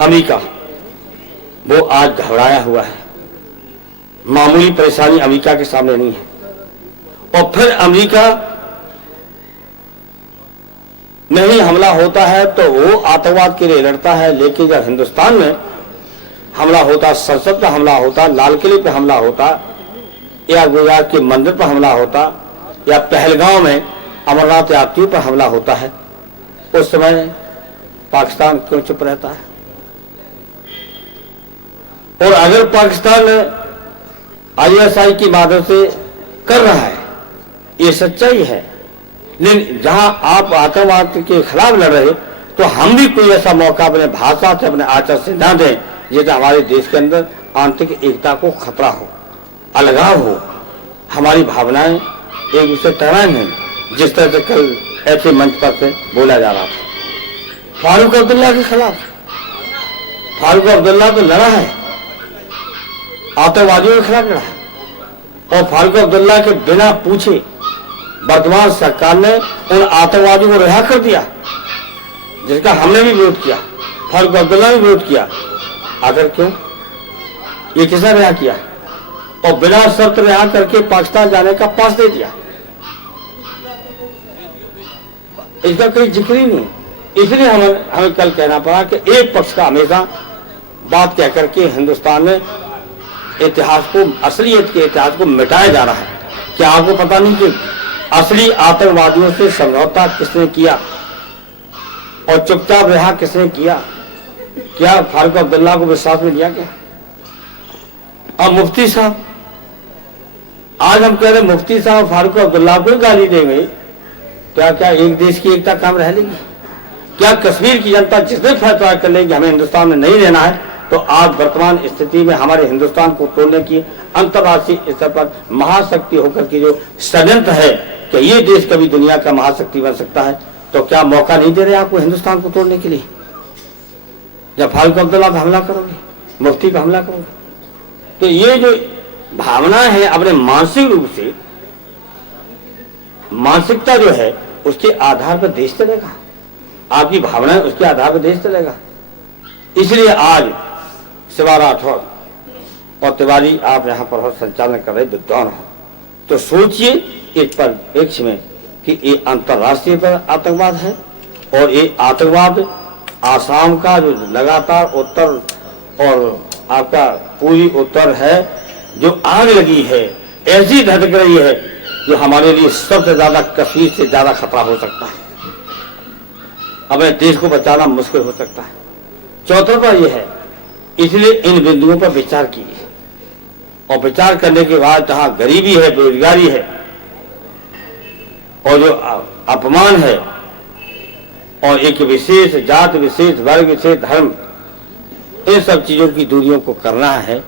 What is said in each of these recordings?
America वो आज घबराया हुआ है। मामूली परेशानी अमेरिका के सामने नहीं है। और फिर अमेरिका में ही हमला होता है तो वो आतंकवाद के लिए लड़ता है, लेकिन जब हिंदुस्तान में हमला होता, संसद पर हमला होता, लाल किले पर हमला होता, या गुजरात के मंदिर पर हमला होता, या पहलगांव में अमरनाथ यात्रियों पर हमला होता है, उस समय पाकिस्तान क्यों चुप रहता है? और अगर पाकिस्तान ISI की मदद से कर रहा है, ये सच्चाई है, लेकिन जहां आप आतंकवाद के खिलाफ लड़ रहे, तो हम भी कोई ऐसा मौका अपने भाषा से, अपने आचरण से न दें जिससे हमारे देश के अंदर आंतरिक एकता को खतरा हो, अलगाव हो, हमारी भावनाएं एक दूसरे टकराएं नहीं, जिस तरह से कल ऐसे मंच पर से बोला जा रहा था। फारूक अब्दुल्ला के खिलाफ फारूक अब्दुल्ला तो लड़ा है, आतंकवादियों के खिलाफ लड़ा है, और फारूक अब्दुल्ला के बिना पूछे वर्तमान सरकार ने उन आतंकवादियों को रिहा कर दिया, जिसका हमने भी विरोध किया, फारूक अब्दुल्ला ने विरोध किया। आखिर क्यों? ये किसने रिहा किया? और बिना शर्त रिहा करके पाकिस्तान जाने का पास दे दिया। इसका कोई जिक्र ही नहीं। इसलिए हमें कल कहना पड़ा कि एक पक्ष का हमेशा बात कह करके हिंदुस्तान में इतिहास को, असलियत के इतिहास को मिटाया जा रहा है। क्या आपको पता नहीं कि असली आतंकवादियों से समझौता किसने किया और चुपचाप रिहा किसने किया? क्या फारूक अब्दुल्ला को विश्वास में लिया गया? अब मुफ्ती साहब, आज हम कह रहे मुफ्ती साहब फारूक अब्दुल्ला को गाली देंगे, क्या क्या एक देश की एकता काम रह लेगी? क्या कश्मीर की जनता जिसने फैसला कर लेगी हमें हिंदुस्तान में नहीं रहना है, तो आज वर्तमान स्थिति में हमारे हिंदुस्तान को तोड़ने की अंतर्राष्ट्रीय स्तर पर महाशक्ति होकर की जो षड्यंत्र है कि ये देश कभी दुनिया का महाशक्ति बन सकता है, तो क्या मौका नहीं दे रहे आपको हिंदुस्तान को तोड़ने के लिए? जब फारूक अब्दुल्ला पर हमला करोगे, मुफ्ती पर हमला करोगे, तो ये जो भावना है अपने मानसिक रूप से, मानसिकता जो है उसके आधार पर देश चलेगा, आपकी भावनाएं उसके आधार पर देश चलेगा। इसलिए आज शिवा राठौर और तिवारी आप यहाँ पर संचालन कर रहे विद्वान हो, तो सोचिए इस परिप्रेक्ष्य में कि ये अंतर्राष्ट्रीय पर आतंकवाद है, और ये आतंकवाद आसाम का जो लगातार उत्तर और आपका पूरी उत्तर है जो आग लगी है, ऐसी धधक रही है जो हमारे लिए सबसे ज्यादा, कश्मीर से ज्यादा खतरा हो सकता है। अपने देश को बचाना मुश्किल हो सकता है। चौथा पर यह है, इसलिए इन बिंदुओं पर विचार कीजिए, और विचार करने के बाद जहां गरीबी है, बेरोजगारी है, और जो अपमान है, और एक विशेष जात, विशेष वर्ग, विशेष धर्म, इन सब चीजों की दूरियों को करना है,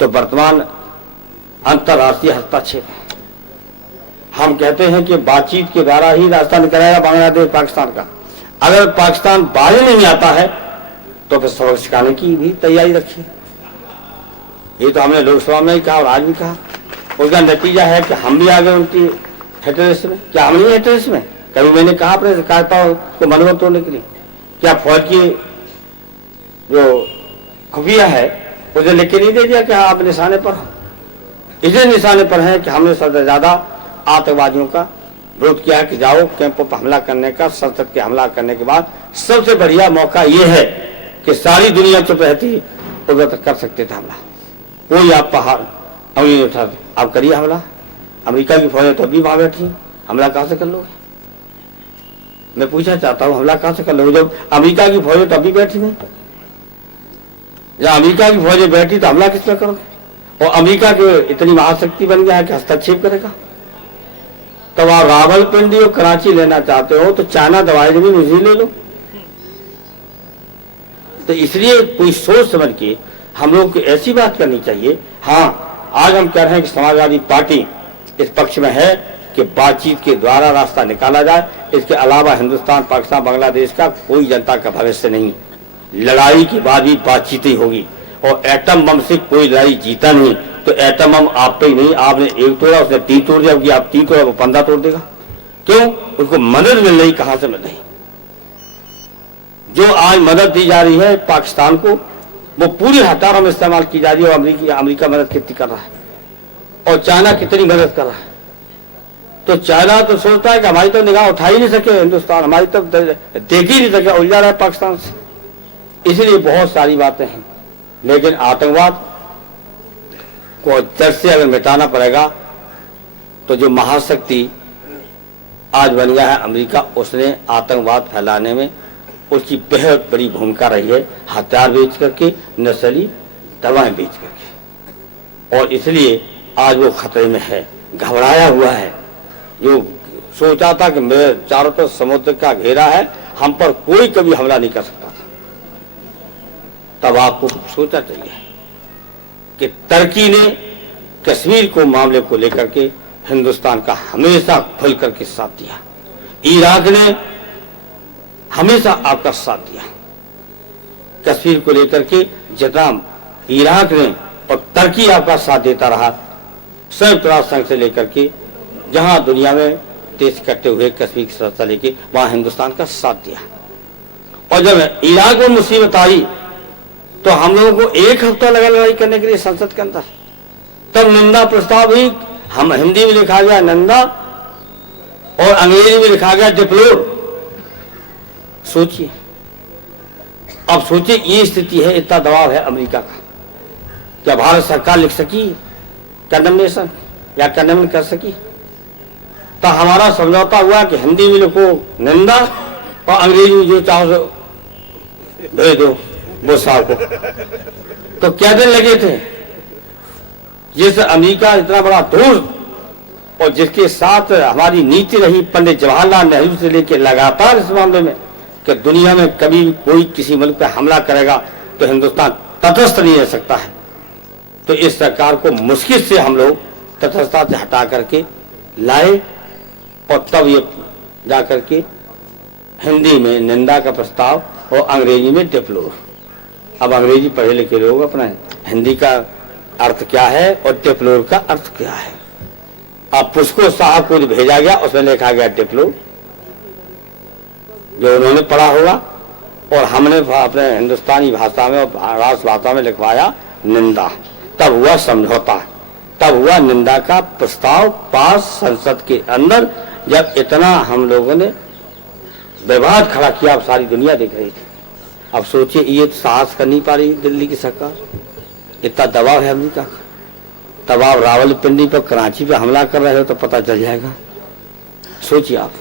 तो वर्तमान अंतर्राष्ट्रीय हस्तक्षेप है। हम कहते हैं कि बातचीत के द्वारा ही रास्ता निकलेगा बांग्लादेश पाकिस्तान का। अगर पाकिस्तान बाहर नहीं आता है तो फिर सबक सिखाने की भी तैयारी रखिए। ये तो हमने लोकसभा में ही कहा और आज भी कहा। उसका नतीजा है कि हम भी आ गए उनकी हेटरेस में। क्या हम नहीं हेटरेस में? कभी मैंने कहा अपने कार्यकर्ताओं को मनोबल तोड़ने के लिए? क्या फौज की जो खुफिया है उसे लिख के नहीं दे दिया कि हाँ आप निशाने पर हो? इसे निशाने पर है कि हमने सबसे ज्यादा आतंकवादियों का विरोध किया कि जाओ कैंपों पर हमला करने का। संसद के हमला करने के बाद सबसे बढ़िया मौका ये है कि सारी दुनिया चुप रहती, उधर तक कर सकते थे हमला। कोई आप पहाड़ अभी नहीं उठा, आप करिए हमला। अमेरिका की फौजें तो अभी वहां बैठी, हमला कहां से कर लोगे? मैं पूछना चाहता हूं, हमला कहां से कर लोगे जब अमेरिका की फौजें तो अभी बैठी नहीं? जब अमेरिका की फौजें बैठी तो हमला किस पर करोगे? और अमेरिका की इतनी महाशक्ति बन गया है कि हस्तक्षेप करेगा। तब आप रावलपिंडी और कराची लेना चाहते हो तो चाइना दवाई जमीन उसी ले लो। तो इसलिए कोई सोच समझ के हम लोग को ऐसी बात करनी चाहिए। हाँ, आज हम कह रहे हैं कि समाजवादी पार्टी इस पक्ष में है कि बातचीत के द्वारा रास्ता निकाला जाए। इसके अलावा हिंदुस्तान, पाकिस्तान, बांग्लादेश का कोई जनता का भविष्य नहीं। लड़ाई के बाद भी बातचीत ही होगी, और एटम बम से कोई लड़ाई जीता नहीं। तो एटम बम आप पे ही नहीं, आपने एक तोड़ा, उसने 3 तोड़ दिया, आप 3 तोड़ा, वो 15 तोड़ देगा। क्यों? उनको मदद मिल रही, कहां से मिल रही? जो आज मदद दी जा रही है पाकिस्तान को, वो पूरी हथियारों में इस्तेमाल की जा रही है। और अमेरिका मदद कितनी कर रहा है और चाइना कितनी मदद कर रहा है। तो चाइना तो सोचता है कि हमारी तो निगाह उठा ही नहीं सके हिंदुस्तान, हमारी तो देख ही नहीं सके, उलझा रहा है पाकिस्तान से। इसलिए बहुत सारी बातें हैं, लेकिन आतंकवाद को जड़ से अगर मिटाना पड़ेगा तो जो महाशक्ति आज बन गया है अमेरिका, उसने आतंकवाद फैलाने में उसकी बेहद बड़ी भूमिका रही है, हथियार बेच करके, नस्ली दवाएं बेच करके। और इसलिए आज वो खतरे में है, घबराया हुआ है। जो सोचा था कि मेरे चारों तरफ समुद्र का घेरा है, हम पर कोई कभी हमला नहीं कर सकता था, तब आपको सोचा चाहिए कि तुर्की ने कश्मीर को मामले को लेकर के हिंदुस्तान का हमेशा खुल करके साथ दिया। इराक ने हमेशा आपका साथ दिया कश्मीर को लेकर के। जितना इराक ने और तुर्की आपका साथ देता रहा, संयुक्त राष्ट्र संघ से लेकर के जहां दुनिया में देश इकट्ठे हुए कश्मीर की सदस्यता लेके, वहां हिंदुस्तान का साथ दिया। और जब इराक में मुसीबत आई तो हम लोगों को एक हफ्ता लगा लड़ाई करने के लिए संसद के अंदर। तब निंदा प्रस्ताव भी, हम हिंदी में लिखा गया निंदा और अंग्रेजी में लिखा गया डिप्लोर। सोचिए, अब सोचिए ये स्थिति है, इतना दबाव है अमेरिका का। क्या भारत सरकार लिख सकी कंडेमनेशन या कंडेमन कर सकी? तो हमारा समझौता हुआ कि हिंदी में लिखो निंदा और अंग्रेजी में जो चाहो भेज दो वो साहब को। तो क्या दिन लगे थे? जिस अमेरिका इतना बड़ा दोस्त और जिसके साथ हमारी नीति रही पंडित जवाहरलाल नेहरू से लेकर लगातार इस मामले में कि दुनिया में कभी कोई किसी मुल्क पर हमला करेगा तो हिंदुस्तान तटस्थ नहीं रह सकता है। तो इस सरकार को मुश्किल से हम लोग तटस्थता से हटा करके लाए और तब ये जाकर के हिंदी में निंदा का प्रस्ताव और अंग्रेजी में डिप्लोर। अब अंग्रेजी पढ़े लिखे लोग अपना हिंदी का अर्थ क्या है और डिप्लोर का अर्थ क्या है। अब पुष्को साहब को भेजा गया, उसमें लिखा गया डिप्लोर, जो उन्होंने पढ़ा होगा, और हमने अपने हिंदुस्तानी भाषा में और राष्ट्र भाषा में लिखवाया निंदा। तब हुआ समझौता, तब हुआ निंदा का प्रस्ताव पास संसद के अंदर। जब इतना हम लोगों ने विवाद खड़ा किया, अब सारी दुनिया देख रही थी। अब सोचिए, ये साहस कर नहीं पा रही दिल्ली की सरकार, इतना दबाव है अमेरिका का। तब आप रावलपिंडी पर, कराची पे हमला कर रहे हो तो पता चल जाएगा। सोचिए आप,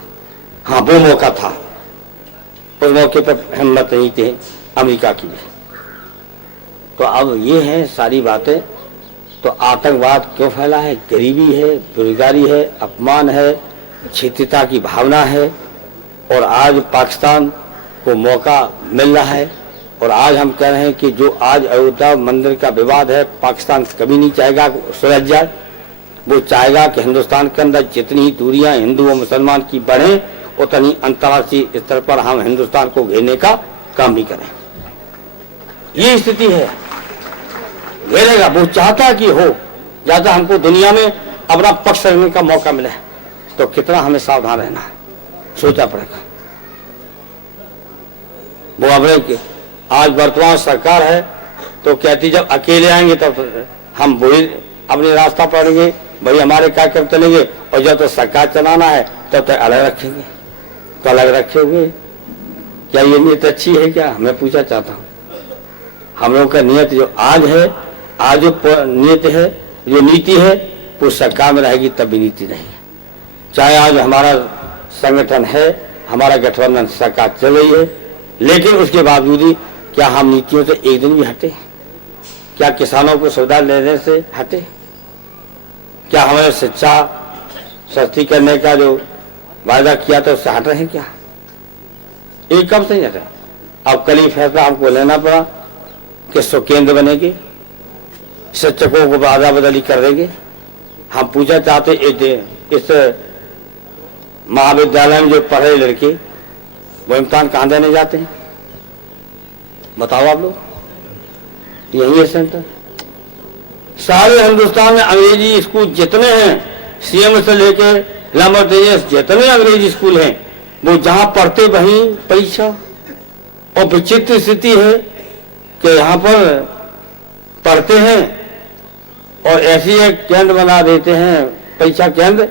हाँ वो मौका था, उस मौके पर हिम्मत नहीं थी अमेरिका की। तो अब ये है सारी बातें। तो आतंकवाद क्यों फैला है? गरीबी है, बेरोजगारी है, अपमान है, क्षेत्रीयता की भावना है। और आज पाकिस्तान को मौका मिल रहा है। और आज हम कह रहे हैं कि जो आज अयोध्या मंदिर का विवाद है, पाकिस्तान कभी नहीं चाहेगा सुलझ जाए। वो चाहेगा कि हिंदुस्तान के अंदर जितनी ही दूरियां हिंदू और मुसलमान की बढ़े, उतनी अंतर्राष्ट्रीय स्तर पर हम हिंदुस्तान को घेरने का काम भी करें। ये स्थिति है, घेरेगा। वो चाहता कि हो, ज्यादा हमको दुनिया में अपना पक्ष रखने का मौका मिले। तो कितना हमें सावधान रहना है, सोचा पड़ेगा। वो अब आज वर्तमान सरकार है तो कहती जब अकेले आएंगे तब तो हम वही अपने रास्ता पड़ेंगे, भाई हमारे कार्यक्रम चलेंगे, और जब तो सरकार चलाना है तब तो अलग रखेंगे। तो अलग रखे हुए, क्या ये नीयत अच्छी है? क्या मैं पूछा चाहता हूँ। हम लोगों का नियत जो आज है, आज जो नीति है, जो नीति है, वो सरकार में रहेगी तब भी नीति नहीं है। चाहे आज हमारा संगठन है, हमारा गठबंधन सरकार चल रही है, लेकिन उसके बावजूद ही क्या हम नीतियों से एक दिन भी हटे? क्या किसानों को सुविधा लेने से हटे? क्या हमें शिक्षा सस्ती करने का जो वायदा किया था उससे हट रहे हैं क्या? एक कब से नहीं हटे। अब कल ही फैसला हमको लेना पड़ा कि केंद्र बनेगी, शिक्षकों को अदला बदली कर देंगे। हम पूछा चाहते इस महाविद्यालय में जो पढ़े लड़के वो इम्तिहान कहाँ देने जाते हैं? बताओ आप लोग। यही है सेंटर। सारे हिंदुस्तान में अंग्रेजी स्कूल जितने हैं, सीएम से लेके लामोटेनियस जितने अंग्रेजी स्कूल हैं वो जहां पढ़ते वहीं परीक्षा। और विचित्र स्थिति है कि यहाँ पर पढ़ते हैं और ऐसी एक केंद्र बना देते हैं, परीक्षा केंद्र,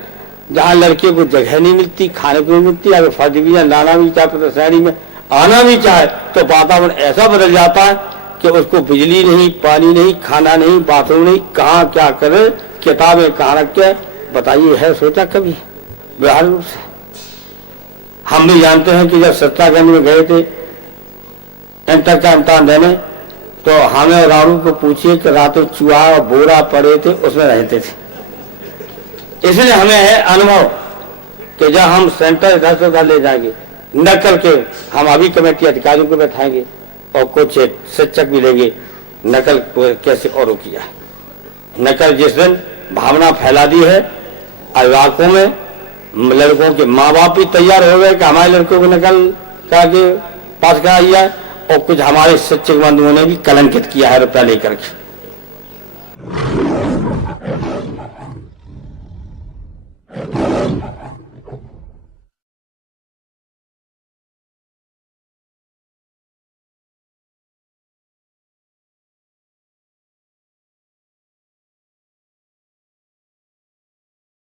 जहां लड़के को जगह नहीं मिलती, खाने को नहीं मिलती। अगर फर्स्ट डिवीजन लाना भी चाहे तो शहरी में आना भी चाहे तो वातावरण ऐसा बदल जाता है कि उसको बिजली नहीं, पानी नहीं, खाना नहीं, बाथरूम नहीं, कहाँ क्या करे, किताबें कहाँ रखे, बताइए है सोचा कभी? व्यवहार रूप से हम भी जानते हैं कि जब सत्तागंज में गए थे इंटर का इम्तहान देने, तो हमें और राणू को पूछिए कि रातों चूहा और बोरा पड़े थे, उसमें रहते थे। इसलिए हमें है अनुभव कि जब हम सेंटर इधर से उधर ले जाएंगे, नकल के हम अभी कमेटी अधिकारियों को बैठाएंगे और कुछ शिक्षक भी लेंगे, नकल को कैसे और रोकी जाए। नकल जिस दिन भावना फैला दी है इलाकों में, लड़कों के माँ बाप भी तैयार हो गए कि हमारे लड़कों को नकल करके पास कराई जाए, और कुछ हमारे शिक्षक बंधुओं ने भी कलंकित किया है रुपया लेकर के।